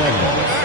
negative.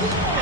Go.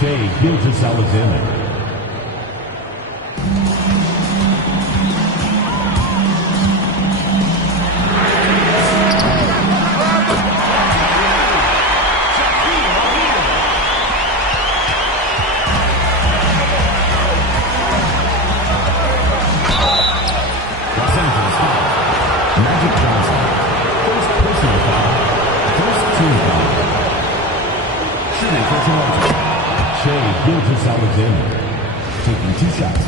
Shea Gilgeous-Alexander. Shea Gilgeous-Alexander taking 2 shots.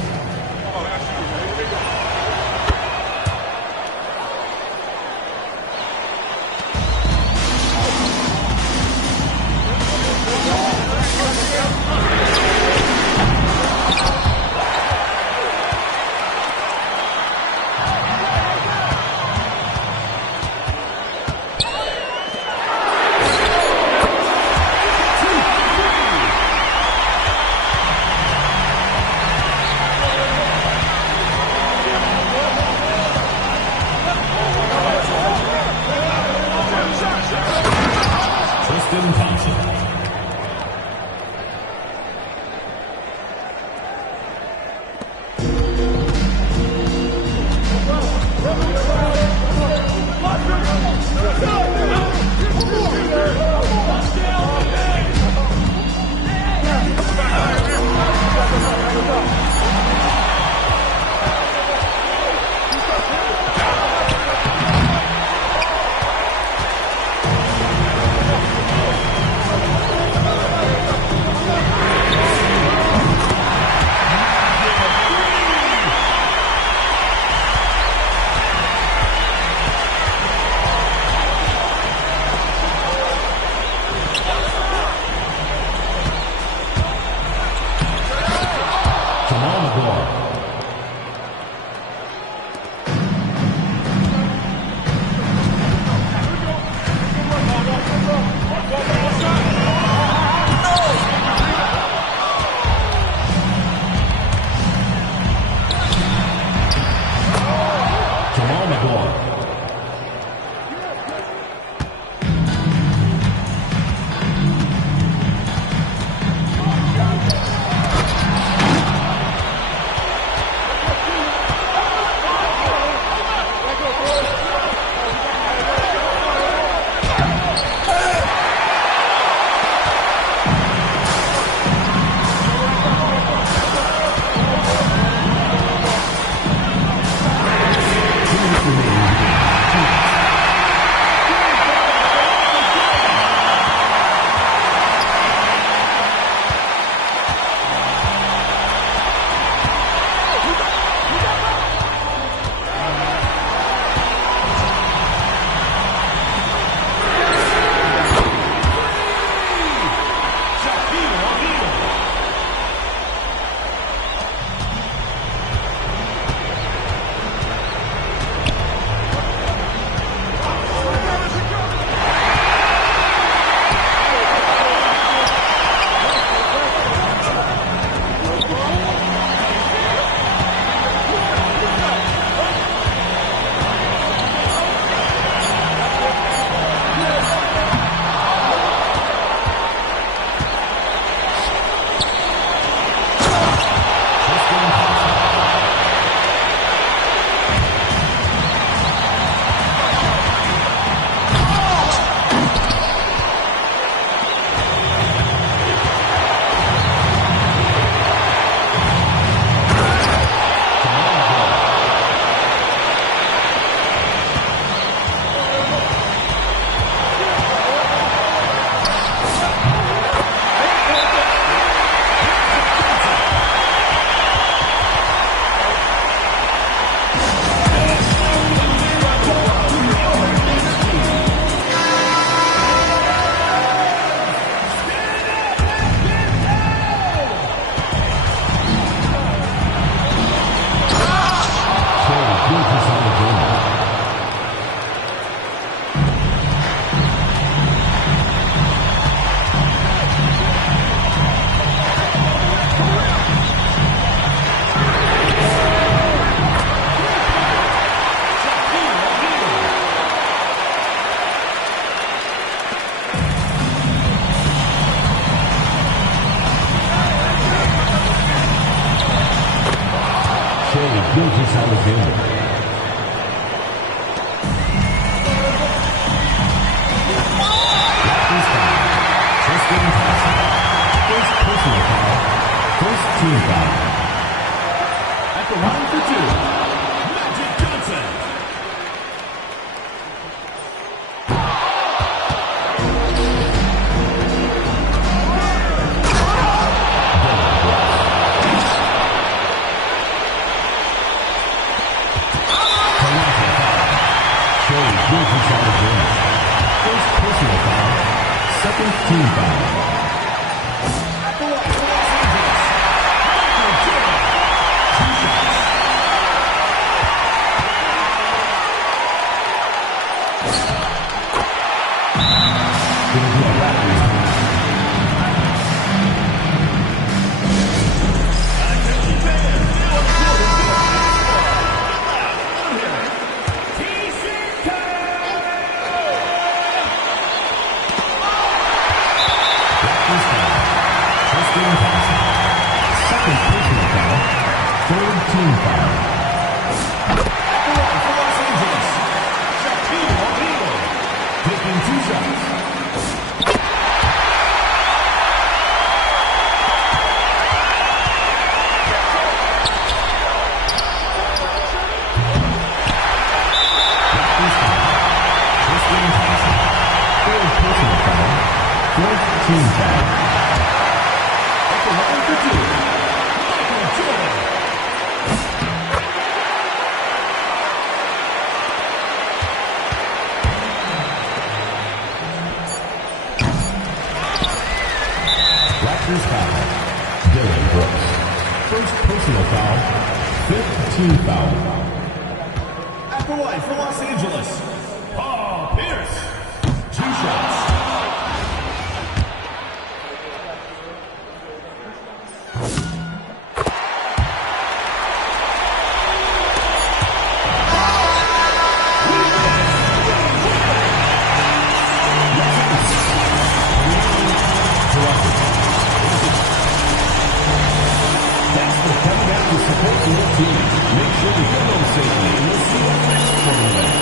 Alexander. Raptors foul. Just getting past it. First personal foul. First team foul. At the line for two, Magic Johnson. First personal foul, second team foul. At the line for Los Angeles, Michael Jordan. 2 shots. Gonna be a Raptors time. Attention fans, now it's Jordan. Second personal foul, third team foul. At the line for Los Angeles, Shaquille O'Neal, taking 2 shots. Raptors foul, first game passing, third personal foul, fourth team foul. At the line for 2. Raptors foul, Dylan Brooks. First personal foul, fifth team foul. At the line for Los Angeles, Paul Pierce. 2 shots. Support your team. Make sure to get them safely, and we'll see you next quarterback.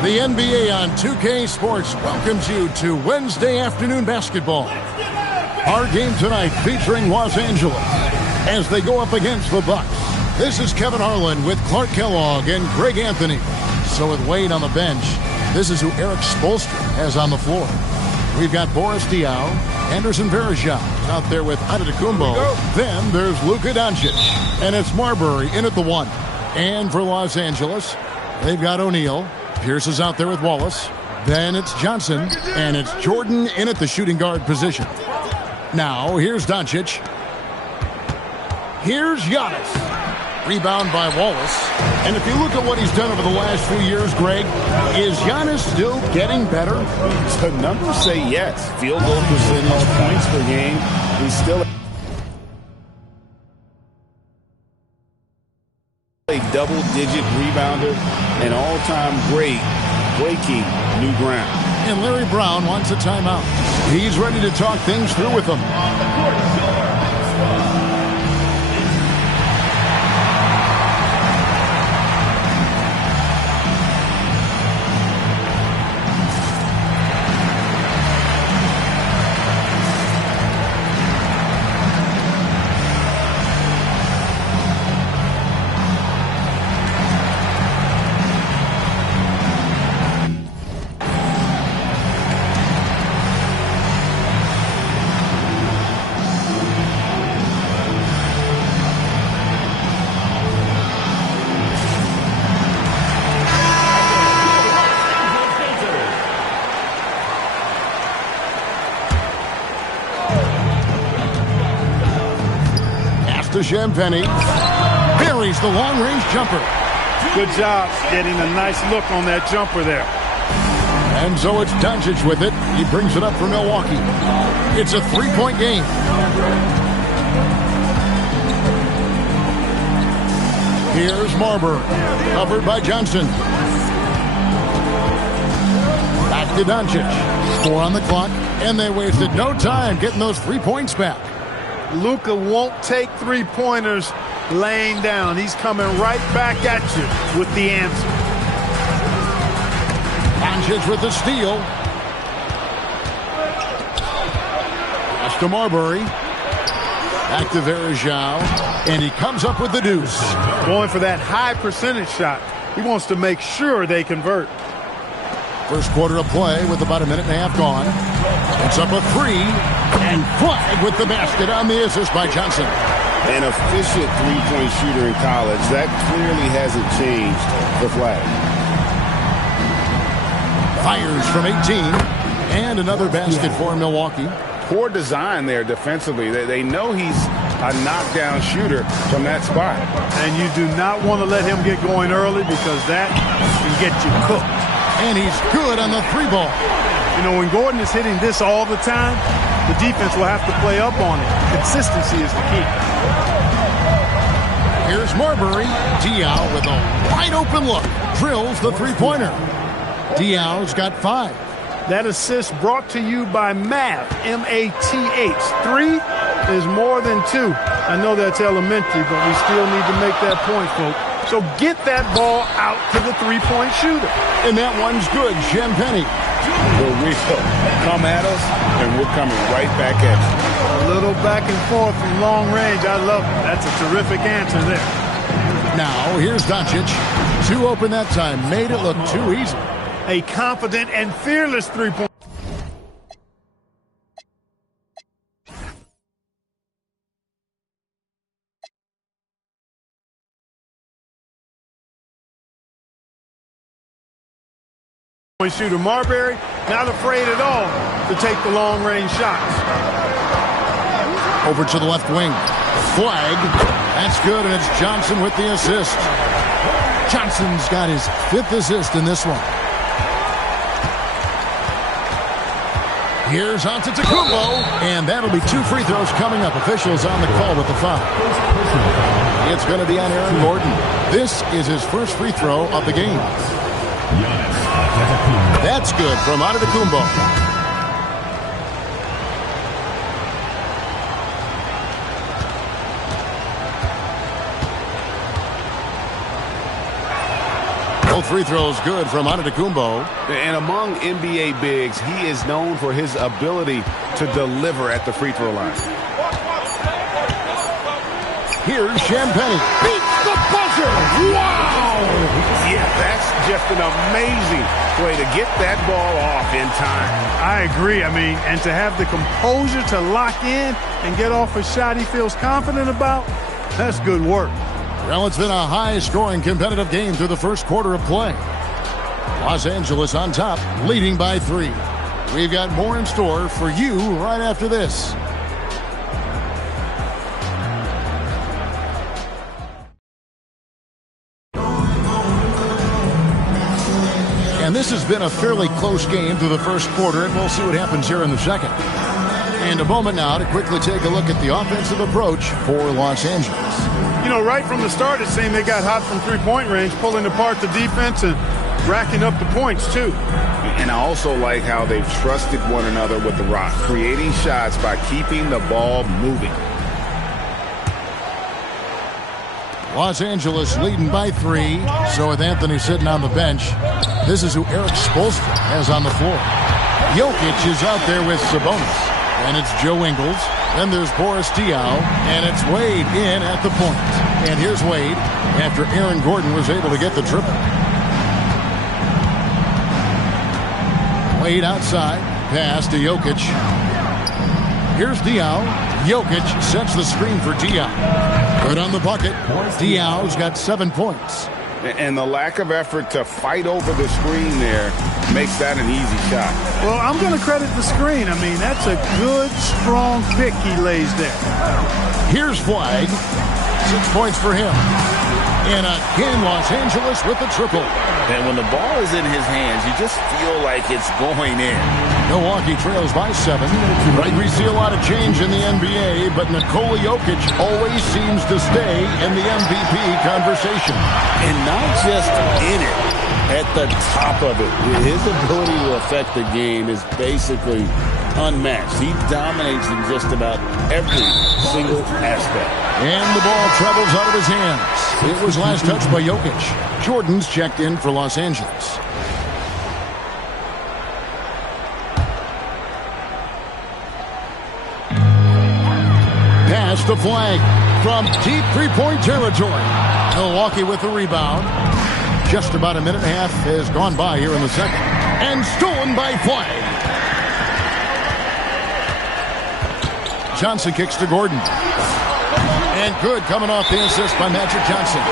The NBA on 2K Sports welcomes you to Wednesday afternoon basketball. Our game tonight featuring Los Angeles as they go up against the Bucks. This is Kevin Harlan with Clark Kellogg and Greg Anthony. So with Wade on the bench, this is who Eric Spoelstra has on the floor. We've got Boris Diaw, Anderson Varejao out there with Antetokounmpo. Then there's Luka Doncic, and it's Marbury in at the 1. And for Los Angeles, they've got O'Neal. Pierce is out there with Wallace. Then it's Johnson, and it's Jordan in at the shooting guard position. Now, here's Doncic. Here's Giannis. Rebound by Wallace. And if you look at what he's done over the last few years, Greg, is Giannis still getting better? The numbers say yes. Field goal percentage, points per game. He's still a double-digit rebounder, an all-time great, breaking new ground. And Larry Brown wants a timeout. He's ready to talk things through with them. To Champagny, buries the long-range jumper. Good job getting a nice look on that jumper there. And so it's Doncic with it. He brings it up for Milwaukee. It's a three-point game. Here's Marbury, covered by Johnson. Back to Doncic. 4 on the clock, and they wasted no time getting those 3 points back. Luka won't take three-pointers laying down. He's coming right back at you with the answer. Doncic with the steal. Pass to Marbury. Back to Varejao. And he comes up with the deuce. Going for that high percentage shot. He wants to make sure they convert. First quarter of play with about a minute and a half gone. It's up a 3. And Flag with the basket on the assist by Johnson. An efficient three-point shooter in college. That clearly hasn't changed for Flag. Fires from 18. And another basket for Milwaukee. Poor design there defensively. They know he's a knockdown shooter from that spot. And you do not want to let him get going early because that can get you cooked. And he's good on the 3 ball. You know, when Gordon is hitting this all the time, the defense will have to play up on it. Consistency is the key. Here's Marbury. Diaw with a wide open look. Drills the three-pointer. Diaw's got 5. That assist brought to you by Math, M-A-T-H. 3 is more than 2. I know that's elementary, but we still need to make that point, folks. So get that ball out to the three-point shooter. And that one's good. Champagny. For real. Come at us, and we're coming right back at you. A little back and forth from long range. I love it. That's a terrific answer there. Now, here's Doncic. 2 open that time. Made it look too easy. A confident and fearless three-point. Shooter Marbury, not afraid at all to take the long-range shots. Over to the left wing. Flag. That's good, and it's Johnson with the assist. Johnson's got his 5th assist in this one. Here's Antetokounmpo, and that'll be 2 free throws coming up. Officials on the call with the foul. It's going to be on Aaron Gordon. This is his first free throw of the game. That's good from Antetokounmpo. Both free throws good from Antetokounmpo. And among NBA bigs, he is known for his ability to deliver at the free throw line. Here's Champagnie. Beats the buzzer. Wow! Yeah, that's just an amazing way to get that ball off in time. I agree. I mean, and to have the composure to lock in and get off a shot he feels confident about, that's good work. Well, it's been a high-scoring competitive game through the first quarter of play. Los Angeles on top, leading by 3. We've got more in store for you right after this. And this has been a fairly close game through the first quarter, and we'll see what happens here in the second. And a moment now to quickly take a look at the offensive approach for Los Angeles. You know, right from the start, it seemed they got hot from three-point range, pulling apart the defense and racking up the points, too. And I also like how they've trusted one another with the rock, creating shots by keeping the ball moving. Los Angeles leading by 3. So with Anthony sitting on the bench, this is who Eric Spoelstra has on the floor. Jokic is out there with Sabonis. And it's Joe Ingles. Then there's Boris Diaw. And it's Wade in at the point. And here's Wade after Aaron Gordon was able to get the triple. Wade outside. Pass to Jokic. Here's Diaw. Jokic sets the screen for Diaw. Good on the bucket. Diaw's got 7 points. And the lack of effort to fight over the screen there makes that an easy shot. Well, I'm going to credit the screen. I mean, that's a good, strong pick he lays there. Here's Flag. 6 points for him. And again, Los Angeles with the triple. And when the ball is in his hands, you just feel like it's going in. Milwaukee trails by 7. Right, we see a lot of change in the NBA, but Nikola Jokic always seems to stay in the MVP conversation. And not just in it, at the top of it. His ability to affect the game is basically unmatched. He dominates in just about every single aspect. And the ball travels out of his hands. It was last touched by Jokic. Jordan's checked in for Los Angeles. Pass to Flag from deep three-point territory. Milwaukee with the rebound. Just about a minute and a half has gone by here in the second. And stolen by Flag. Johnson kicks to Gordon. And good coming off the assist by Magic Johnson.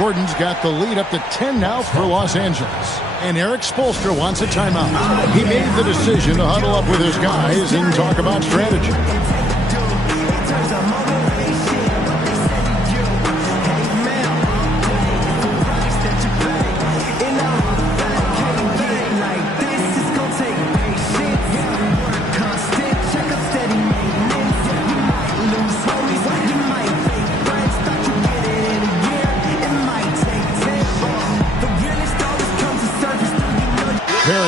Gordon's got the lead up to 10 now for Los Angeles. And Eric Spoelstra wants a timeout. He made the decision to huddle up with his guys and talk about strategy.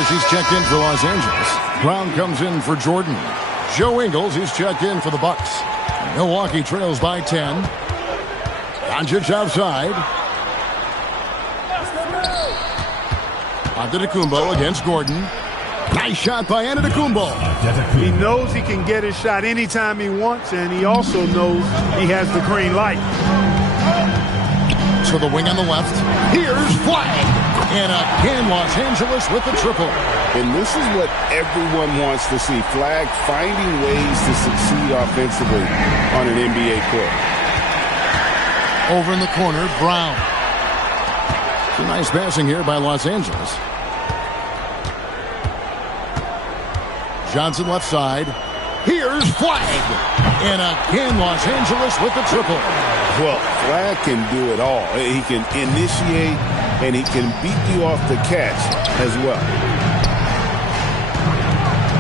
He's checked in for Los Angeles. Brown comes in for Jordan. Joe Ingles, he's checked in for the Bucks. Milwaukee trails by 10. Doncic outside. Antetokounmpo against Gordon. Nice shot by Antetokounmpo. He knows he can get his shot anytime he wants, and he also knows he has the green light. To the wing on the left. Here's Flag. And again, Los Angeles with the triple. And this is what everyone wants to see. Flag finding ways to succeed offensively on an NBA court. Over in the corner, Brown. Some nice passing here by Los Angeles. Johnson left side. Here's Flag. And again, Los Angeles with the triple. Well, Flag can do it all. He can initiate, and he can beat you off the catch as well.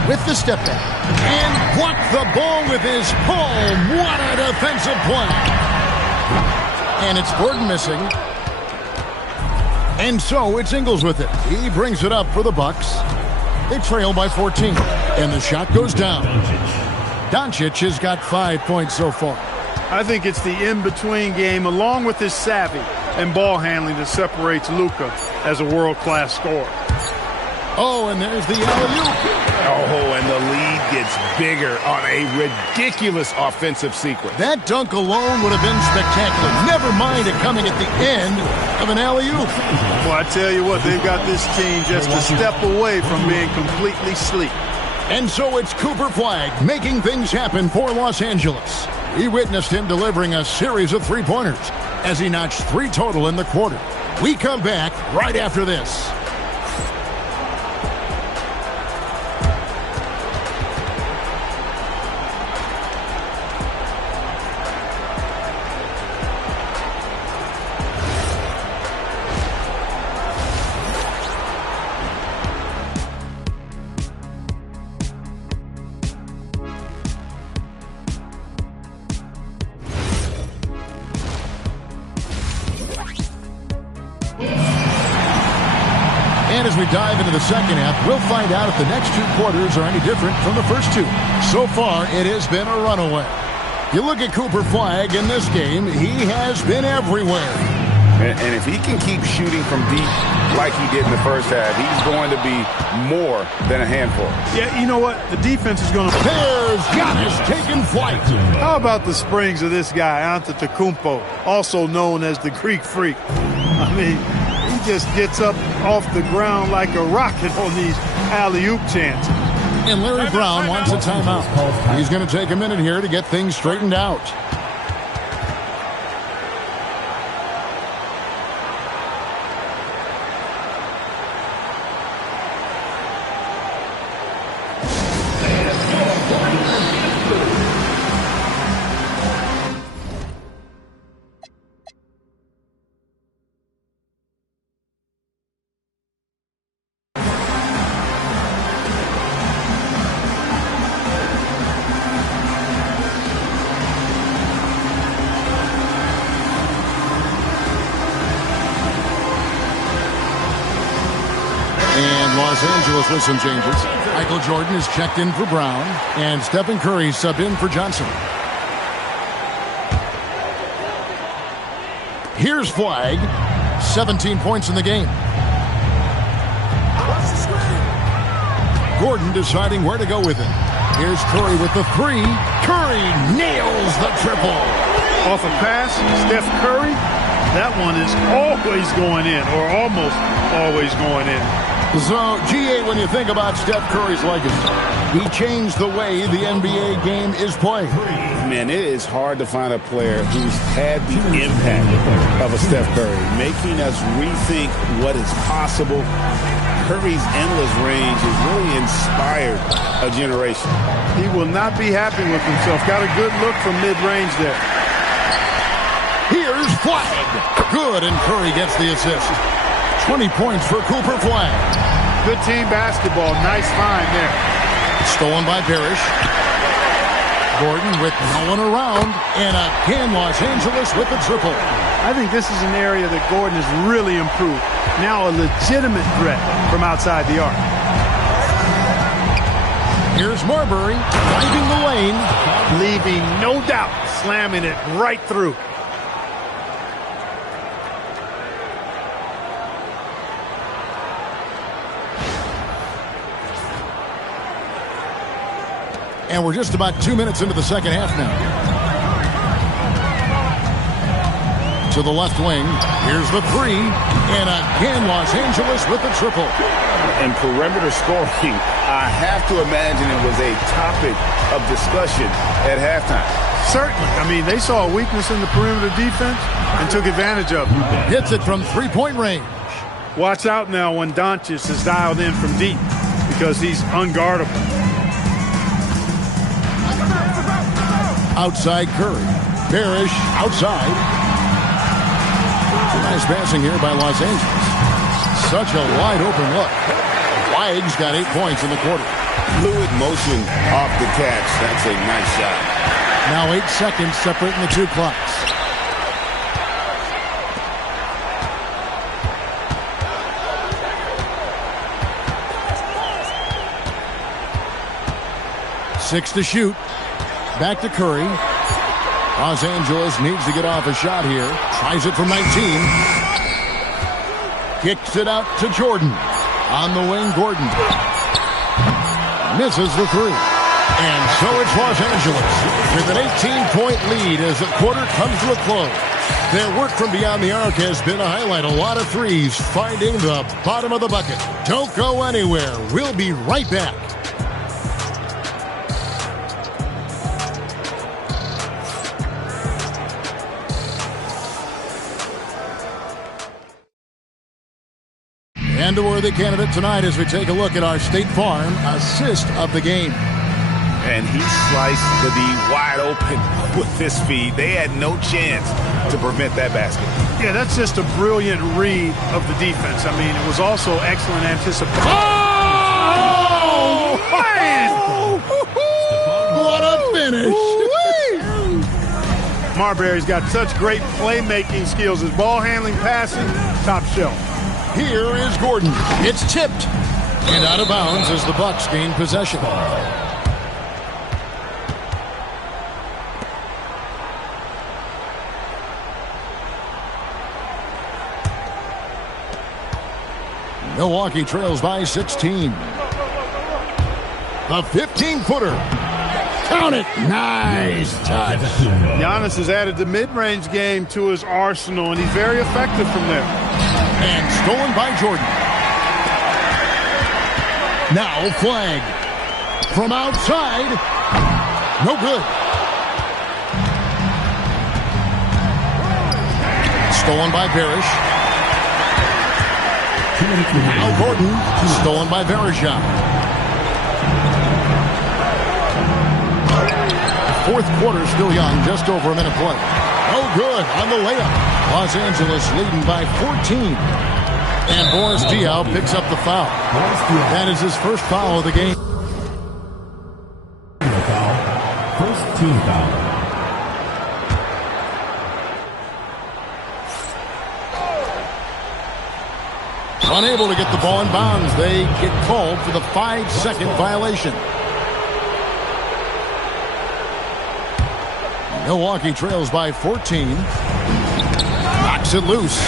With the step back. And blocked the ball with his palm. What a defensive play. And it's Gordon missing. And so it's Ingles with it. He brings it up for the Bucks. They trail by 14. And the shot goes down. Doncic has got 5 points so far. I think it's the in-between game, along with his savvy. and ball handling that separates Luka as a world-class scorer. Oh, and there's the alley-oop. Oh, and the lead gets bigger on a ridiculous offensive sequence. That dunk alone would have been spectacular. Never mind it coming at the end of an alley-oop. Well, I tell you what, they've got this team just a step away from being completely sleep. And so it's Cooper Flagg making things happen for Los Angeles. We witnessed him delivering a series of three-pointers as he notched 3 total in the quarter. We come back right after this. And as we dive into the second half, we'll find out if the next 2 quarters are any different from the first 2. So far, it has been a runaway. You look at Cooper Flagg in this game, he has been everywhere. And if he can keep shooting from deep like he did in the first half, he's going to be more than a handful. Yeah, you know what? The defense is going to... There's Giannis taking flight. How about the springs of this guy, Antetokounmpo, also known as the Greek Freak? I mean, he just gets up off the ground like a rocket on these alley-oop chances. And Larry Brown wants a timeout. He's going to take a minute here to get things straightened out. And Los Angeles with some changes. Michael Jordan is checked in for Brown, and Stephen Curry subbed in for Johnson. Here's Flagg, 17 points in the game. Gordon deciding where to go with it. Here's Curry with the 3. Curry nails the triple. Off a pass, Steph Curry, that one is always going in, or almost always going in. So, GA, when you think about Steph Curry's legacy, he changed the way the NBA game is played. Man, it is hard to find a player who's had the impact of a Steph Curry, making us rethink what is possible. Curry's endless range has really inspired a generation. He will not be happy with himself. Got a good look from mid-range there. Here's Flagg. Good, and Curry gets the assist. 20 points for Cooper Flagg. Good team basketball. Nice find there. Stolen by Parrish. Gordon with no one around. And again, Los Angeles with the triple. I think this is an area that Gordon has really improved. Now a legitimate threat from outside the arc. Here's Marbury driving the lane. Leaving no doubt. Slamming it right through. And we're just about 2 minutes into the second half now. To the left wing. Here's the 3. And again, Los Angeles with the triple. And perimeter scoring, I have to imagine it was a topic of discussion at halftime. Certainly. I mean, they saw a weakness in the perimeter defense and took advantage of it. Hits it from three-point range. Watch out now when Doncic is dialed in from deep because he's unguardable. Outside Curry. Parrish outside. Nice passing here by Los Angeles. Such a wide open look. Flagg's got 8 points in the quarter. Fluid motion off the catch. That's a nice shot. Now 8 seconds separating the 2 clocks. Six to shoot. Back to Curry. Los Angeles needs to get off a shot here. Tries it from 19. Kicks it out to Jordan. On the wing, Gordon. Misses the three. And so it's Los Angeles with an 18-point lead as the quarter comes to a close. Their work from beyond the arc has been a highlight. A lot of threes finding the bottom of the bucket. Don't go anywhere. We'll be right back. And a worthy candidate tonight as we take a look at our State Farm assist of the game. And he sliced the D wide open with his feet. They had no chance to prevent that basket. Yeah, that's just a brilliant read of the defense. I mean, it was also excellent anticipation. Oh, man! What a finish! Marbury's got such great playmaking skills. His ball handling, passing, top shelf. Here is Gordon. It's tipped. And out of bounds as the Bucks gain possession. Milwaukee trails by 16. The 15-footer. Count it. Nice touch. Giannis has added the mid-range game to his arsenal, and he's very effective from there. And stolen by Jordan. Now flag. From outside. No good. Stolen by Parrish. Now Gordon. Stolen by Verejao. Fourth quarter still young. Just over a minute play. Oh, good on the layup. Los Angeles leading by 14. And Boris Diaw picks up the foul. That is his first foul of the game. First team foul. Unable to get the ball in bounds. They get called for the 5-second violation. Milwaukee trails by 14. Knocks it loose.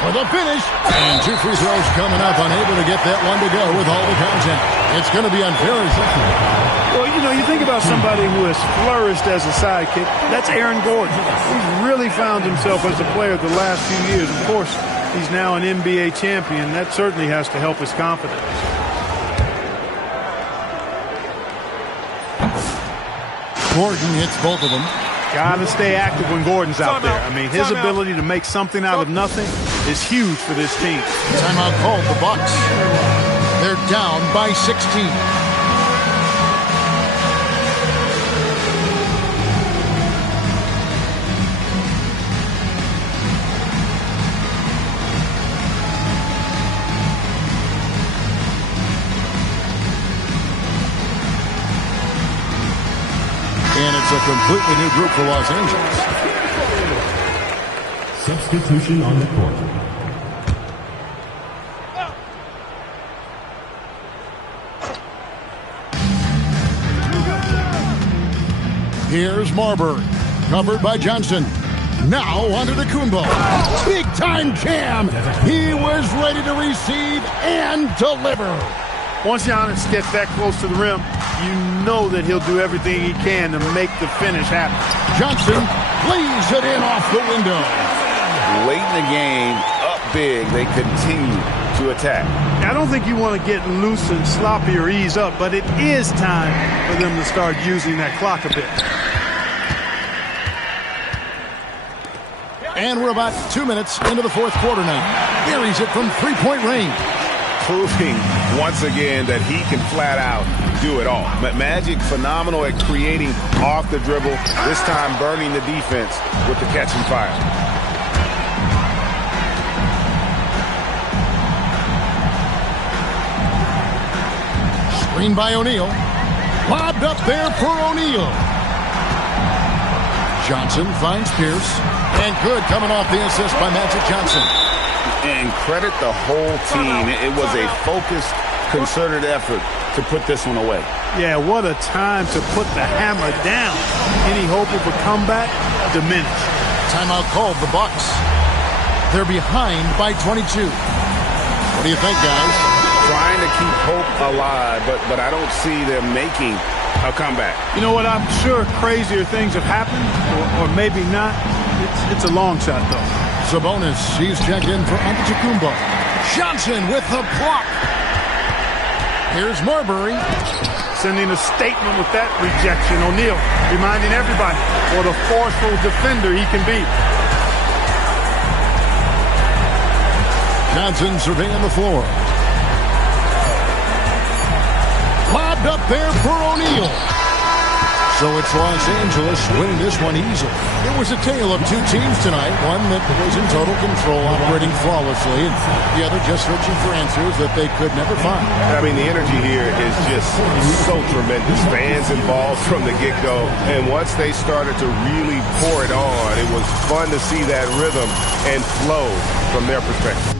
For the finish. And 2 free throws coming up. Unable to get that one to go with all the contact. It's going to be on Parrish. Well, you know, you think about somebody who has flourished as a sidekick. That's Aaron Gordon. He's really found himself as a player the last few years. Of course, he's now an NBA champion. That certainly has to help his confidence. Gordon hits both of them. Got to stay active when Gordon's out there. I mean, his ability to make something out of nothing is huge for this team. Timeout called the Bucks. They're down by 16. And it's a completely new group for Los Angeles. Substitution on the court. Here's Marbury, covered by Johnson. Now onto the Kumbo. Big time jam. He was ready to receive and deliver. Once Giannis gets that close to the rim, you know that he'll do everything he can to make the finish happen. Johnson lays it in off the window. Late in the game, up big, they continue to attack. I don't think you want to get loose and sloppy or ease up, but it is time for them to start using that clock a bit. And we're about 2 minutes into the fourth quarter now. Buries it from three-point range. Proving once again that he can flat out do it all. Magic phenomenal at creating off the dribble, this time burning the defense with the catch and fire. Screen by O'Neal. Lobbed up there for O'Neal. Johnson finds Pierce. And good coming off the assist by Magic Johnson. And credit the whole team. It was a focused concerted effort to put this one away. Yeah, what a time to put the hammer down. Any hope of a comeback diminished. Timeout called, the Bucks. They're behind by 22. What do you think, guys? Trying to keep hope alive, but I don't see them making a comeback. You know what? I'm sure crazier things have happened, or maybe not. It's a long shot, though. Sabonis, he's checked in for Antetokounmpo. Johnson with the block. Here's Marbury. Sending a statement with that rejection. O'Neal reminding everybody what a forceful defender he can be. Johnson surveying the floor. Lobbed up there for O'Neal. So it's Los Angeles winning this one easily. It was a tale of two teams tonight. One that was in total control, operating flawlessly, and the other just searching for answers that they could never find. I mean, the energy here is just so tremendous. Fans involved from the get-go. And once they started to really pour it on, it was fun to see that rhythm and flow from their perspective.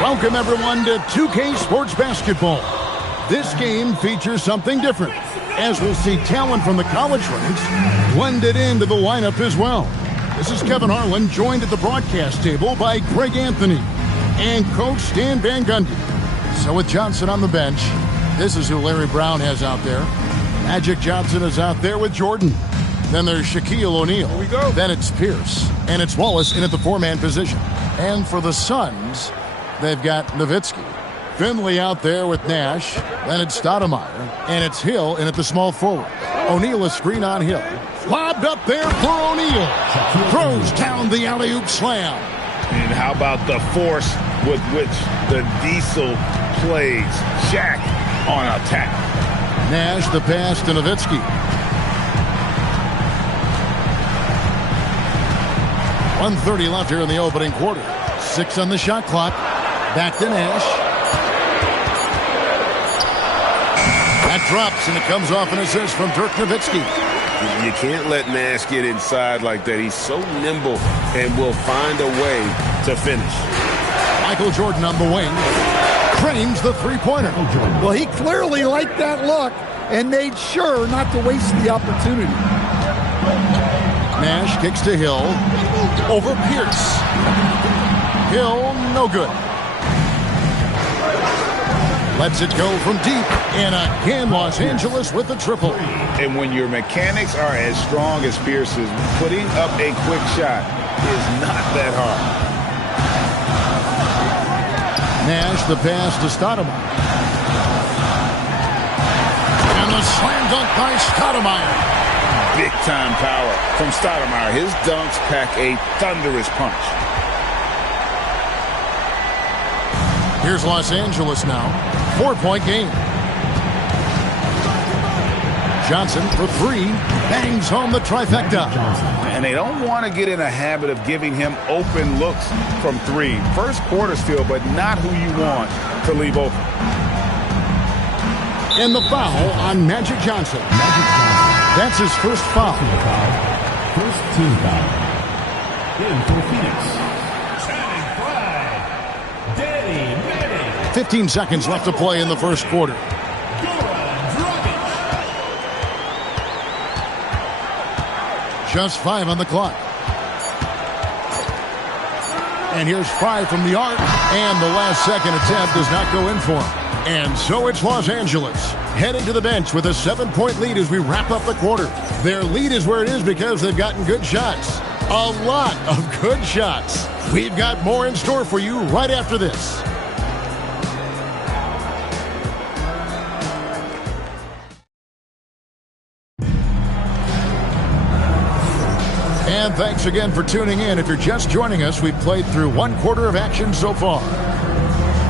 Welcome, everyone, to 2K Sports Basketball. This game features something different, as we'll see talent from the college ranks blended into the lineup as well. This is Kevin Harlan, joined at the broadcast table by Greg Anthony and Coach Stan Van Gundy. So with Johnson on the bench, this is who Larry Brown has out there. Magic Johnson is out there with Jordan. Then there's Shaquille O'Neal. Here we go. Then it's Pierce. And it's Wallace in at the four-man position. And for the Suns, they've got Nowitzki. Finley out there with Nash. Then it's Stoudemire. And it's Hill in at the small forward. O'Neal a screen on Hill. Lobbed up there for O'Neal. Throws down the alley-oop slam. And how about the force with which the Diesel plays Shaq on attack? Nash the pass to Nowitzki. 1:30 left here in the opening quarter. 6 on the shot clock. Back to Nash. That drops, and it comes off an assist from Dirk Nowitzki. You can't let Nash get inside like that. He's so nimble and will find a way to finish. Michael Jordan on the wing. Cranes the three-pointer. Well, he clearly liked that look and made sure not to waste the opportunity. Nash kicks to Hill. Over Pierce. Hill, no good. Lets it go from deep. And again, Los Angeles with the triple. And when your mechanics are as strong as Pierce's, putting up a quick shot is not that hard. Nash the pass to Stoudemire. And the slam dunk by Stoudemire. Big-time power from Stoudemire. His dunks pack a thunderous punch. Here's Los Angeles now. 4-point game. Johnson for 3. Bangs home the trifecta. And they don't want to get in a habit of giving him open looks from 3. First quarter still, but not who you want to leave open. And the foul on Magic Johnson. That's his first foul. First team foul. In for Phoenix. 15 seconds left to play in the first quarter. Just 5 on the clock. And here's 5 from the arc. And the last second attempt does not go in for him. And so it's Los Angeles heading to the bench with a 7-point lead as we wrap up the quarter. Their lead is where it is because they've gotten good shots. A lot of good shots. We've got more in store for you right after this. And thanks again for tuning in. If you're just joining us, we've played through 1 quarter of action so far.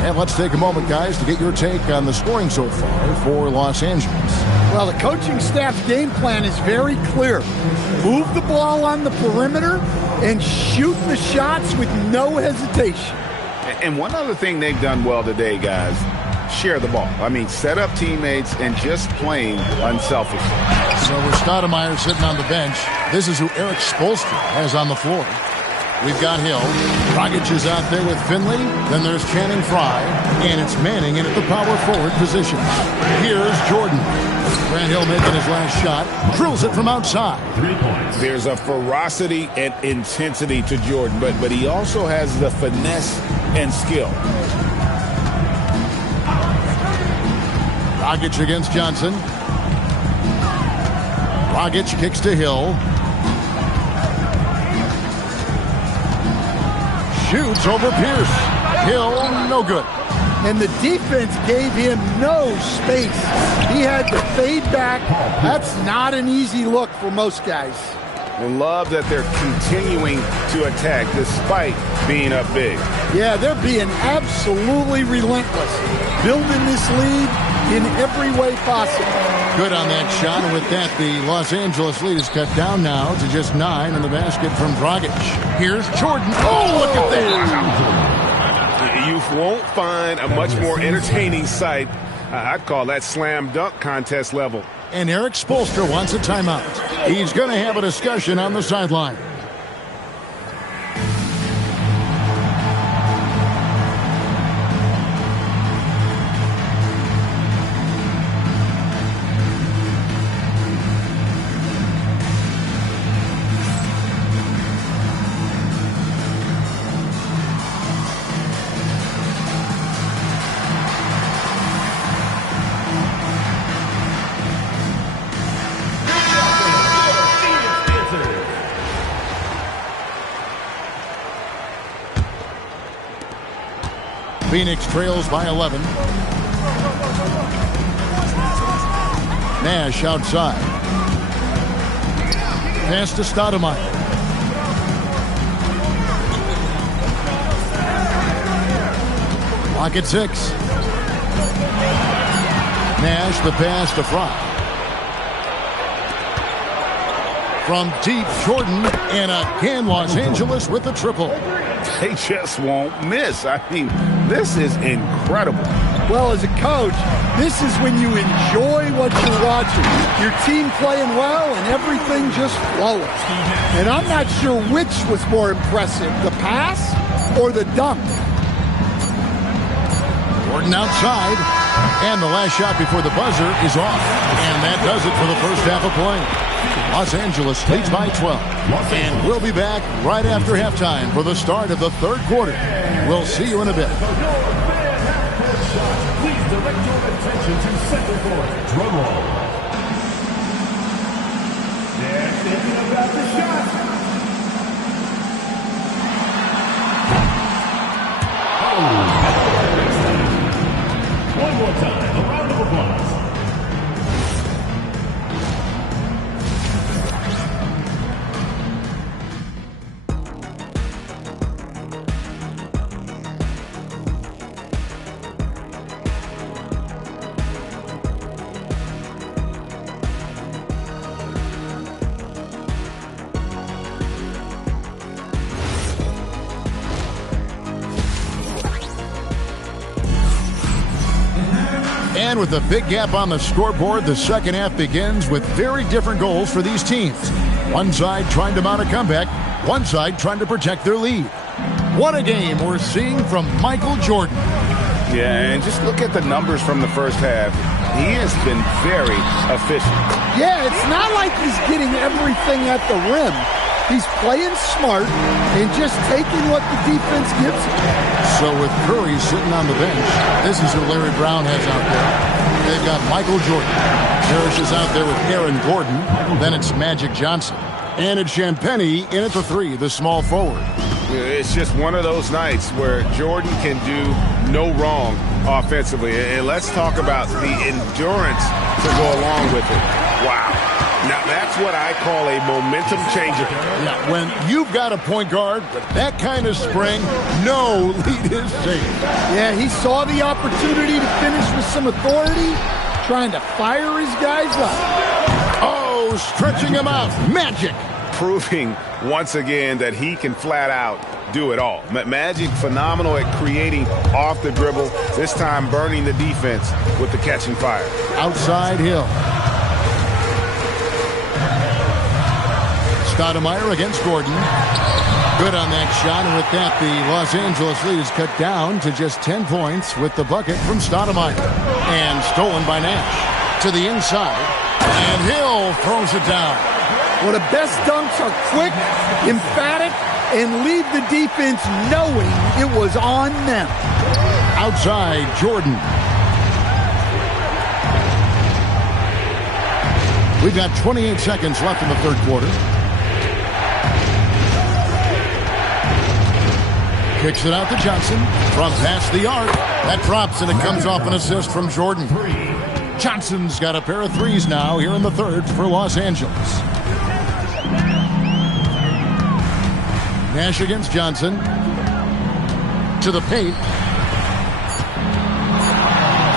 And let's take a moment, guys, to get your take on the scoring so far for Los Angeles. Well, the coaching staff's game plan is very clear. Move the ball on the perimeter and shoot the shots with no hesitation. And one other thing they've done well today, guys, share the ball. I mean, set up teammates and just playing unselfishly. So with Stoudemire sitting on the bench, this is who Eric Spoelstra has on the floor. We've got Hill. Dragic is out there with Finley. Then there's Channing Frye. And it's Manning in at the power forward position. Here's Jordan. Grant Hill making his last shot. Drills it from outside. 3 points. There's a ferocity and intensity to Jordan, but he also has the finesse and skill. Dragic against Johnson. Dragic kicks to Hill. Shoots over Pierce. Hill, no good. And the defense gave him no space. He had to fade back. That's not an easy look for most guys. And love that they're continuing to attack despite being up big. Yeah, they're being absolutely relentless. Building this lead in every way possible. Good on that shot, and with that, the Los Angeles lead is cut down now to just 9 in the basket from Dragic. Here's Jordan. Oh, look at that! You won't find a much more entertaining sight. I'd call that slam dunk contest level. And Eric Spoelstra wants a timeout. He's going to have a discussion on the sideline. Phoenix trails by 11. Nash outside. Pass to Stoudemire. Lock at 6. Nash the pass to Fry. From deep, Jordan, and again Los Angeles with the triple. They just won't miss. I mean, this is incredible. Well, as a coach, this is when you enjoy what you're watching. Your team playing well and everything just flowing. And I'm not sure which was more impressive, the pass or the dunk. Jordan outside, and the last shot before the buzzer is off. And that does it for the first half of play. Los Angeles leads by 12. And we'll be back right after halftime for the start of the third quarter. We'll see you in a bit. Please direct your attention to center court. Drum roll. They're thinking about the shot. One more time, a round of applause. And with a big gap on the scoreboard, the second half begins with very different goals for these teams. One side trying to mount a comeback, one side trying to protect their lead. What a game we're seeing from Michael Jordan. Yeah, and just look at the numbers from the first half. He has been very efficient. Yeah, it's not like he's getting everything at the rim. He's playing smart and just taking what the defense gives him. So with Curry sitting on the bench, this is who Larry Brown has out there. They've got Michael Jordan. Parrish is out there with Aaron Gordon. Then it's Magic Johnson. And it's Champagnie in at the 3, the small forward. It's just one of those nights where Jordan can do no wrong offensively. And let's talk about the endurance to go along with it. Wow. Now, that's what I call a momentum changer. Yeah, when you've got a point guard with that kind of spring, no lead is safe. Yeah, he saw the opportunity to finish with some authority, trying to fire his guys up. Oh, stretching him out. Magic. Proving once again that he can flat out do it all. Magic phenomenal at creating off the dribble, this time burning the defense with the catch and fire. Outside Hill. Stoudemire against Gordon. Good on that shot, and with that, the Los Angeles lead is cut down to just 10 points with the bucket from Stoudemire. And stolen by Nash. To the inside, and Hill throws it down. Well, the best dunks are quick, emphatic, and leave the defense knowing it was on them. Outside, Jordan. We've got 28 seconds left in the third quarter. Kicks it out to Johnson from past the arc. That drops, and it comes off an assist from Jordan. Johnson's got a pair of threes now here in the third for Los Angeles. Nash against Johnson. To the paint.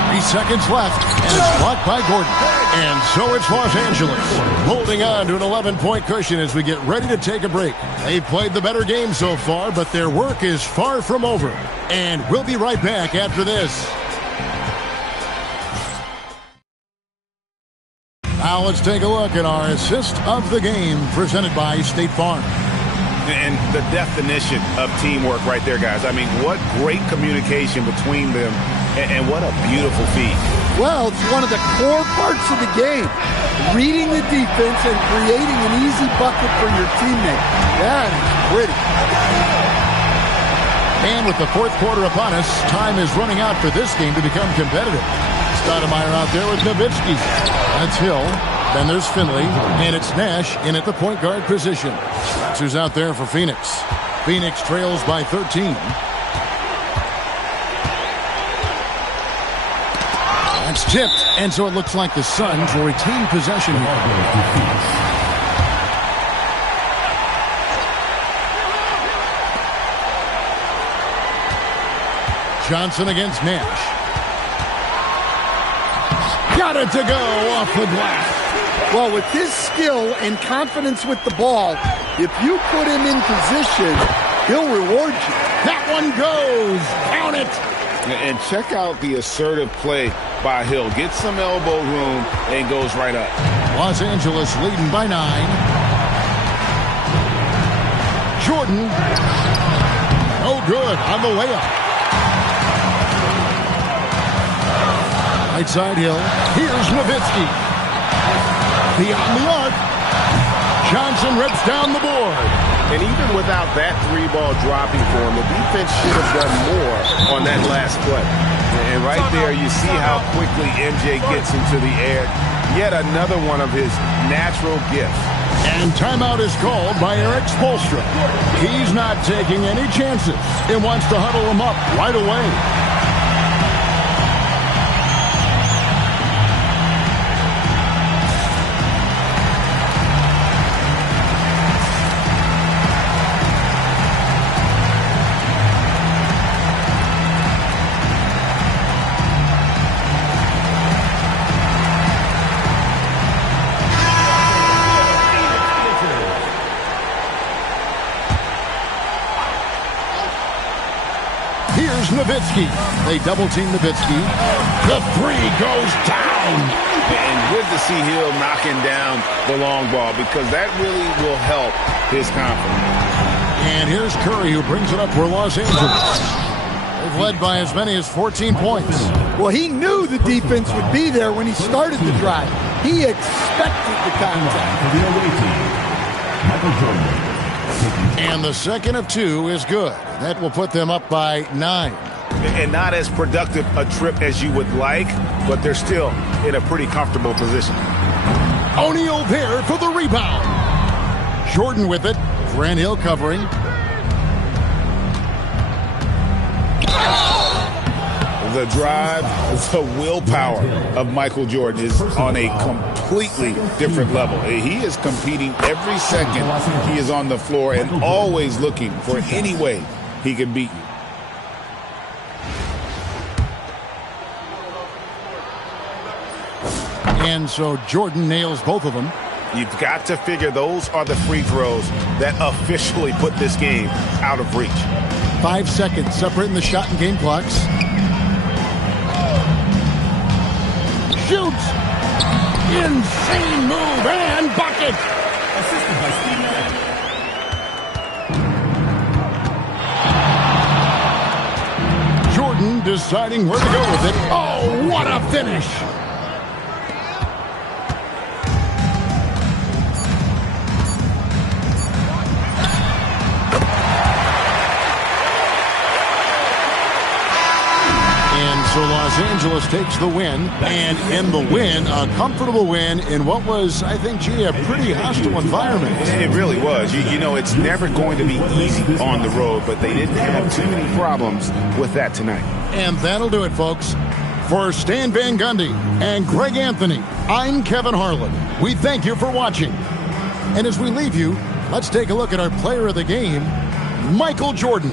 3 seconds left, and it's blocked by Gordon. And so it's Los Angeles holding on to an 11-point cushion as we get ready to take a break. They've played the better game so far, but their work is far from over. And we'll be right back after this. Now let's take a look at our assist of the game presented by State Farm. And the definition of teamwork right there, guys. I mean, what great communication between them, and what a beautiful feat. Well, it's one of the core parts of the game. Reading the defense and creating an easy bucket for your teammate. That is pretty. And with the fourth quarter upon us, time is running out for this game to become competitive. Stoudemire out there with Nowitzki. That's Hill. Then there's Finley, and it's Nash in at the point guard position. That's who's out there for Phoenix. Phoenix trails by 13. It's tipped, and so it looks like the Suns will retain possession here. Johnson against Nash. Got it to go off the glass. Well, with his skill and confidence with the ball, if you put him in position, he'll reward you. That one goes. Count it. And check out the assertive play by Hill. Gets some elbow room and goes right up. Los Angeles leading by 9. Jordan. No good on the layup. Right side Hill. Here's Nowitzki. Beyond the arc. Johnson rips down the board. And even without that 3-ball dropping for him, the defense should have done more on that last play. And right there, you see how quickly MJ gets into the air. Yet another one of his natural gifts. And timeout is called by Eric Spoelstra. He's not taking any chances and wants to huddle him up right away. Nowitzki. They double-team Nowitzki. The 3 goes down. And good to see Hill knocking down the long ball because that really will help his confidence. And here's Curry who brings it up for Los Angeles. They've led by as many as 14 points. Well, he knew the defense would be there when he started the drive. He expected the contact. For the away team, Michael Jordan. And the second of 2 is good. That will put them up by 9. And not as productive a trip as you would like, but they're still in a pretty comfortable position. O'Neal there for the rebound. Jordan with it. Grant Hill covering. The drive, the willpower of Michael Jordan is on a completely different level. He is competing every second he is on the floor and always looking for any way he can beat you. And so Jordan nails both of them. You've got to figure those are the free throws that officially put this game out of reach. 5 seconds separating the shot and game clocks. Shoots. Insane move and bucket. Assisted by Steve Nash. Jordan deciding where to go with it. Oh, what a finish. So Los Angeles takes the win, and in the win, a comfortable win in what was, I think, a pretty hostile environment. It really was. You know, it's never going to be easy on the road, but they didn't have too many problems with that tonight. And that'll do it, folks. For Stan Van Gundy and Greg Anthony, I'm Kevin Harlan. We thank you for watching. And as we leave you, let's take a look at our player of the game, Michael Jordan.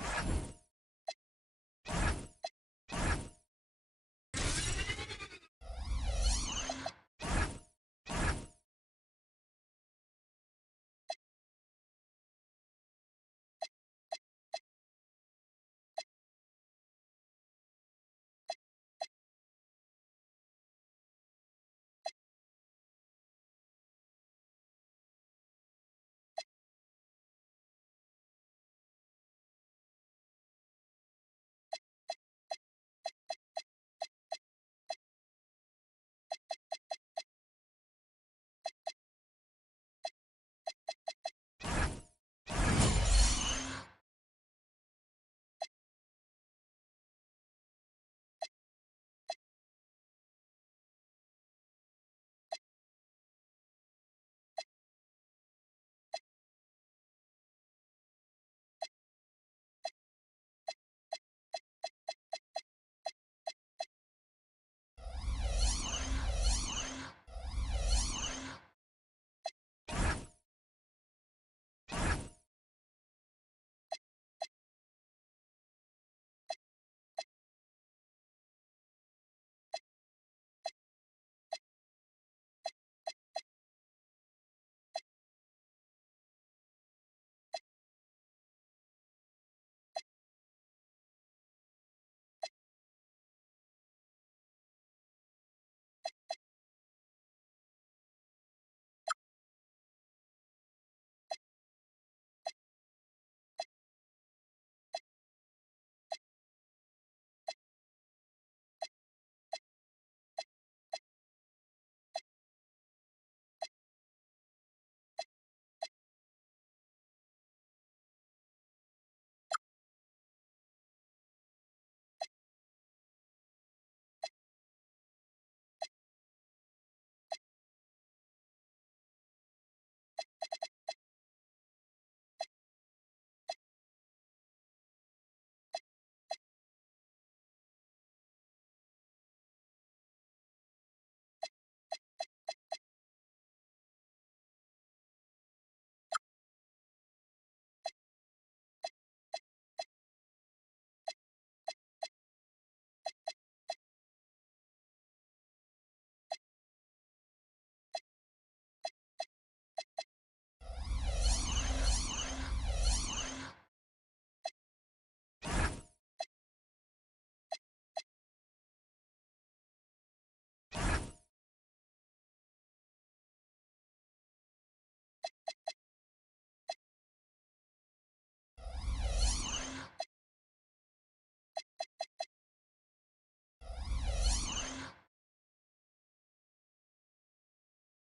it.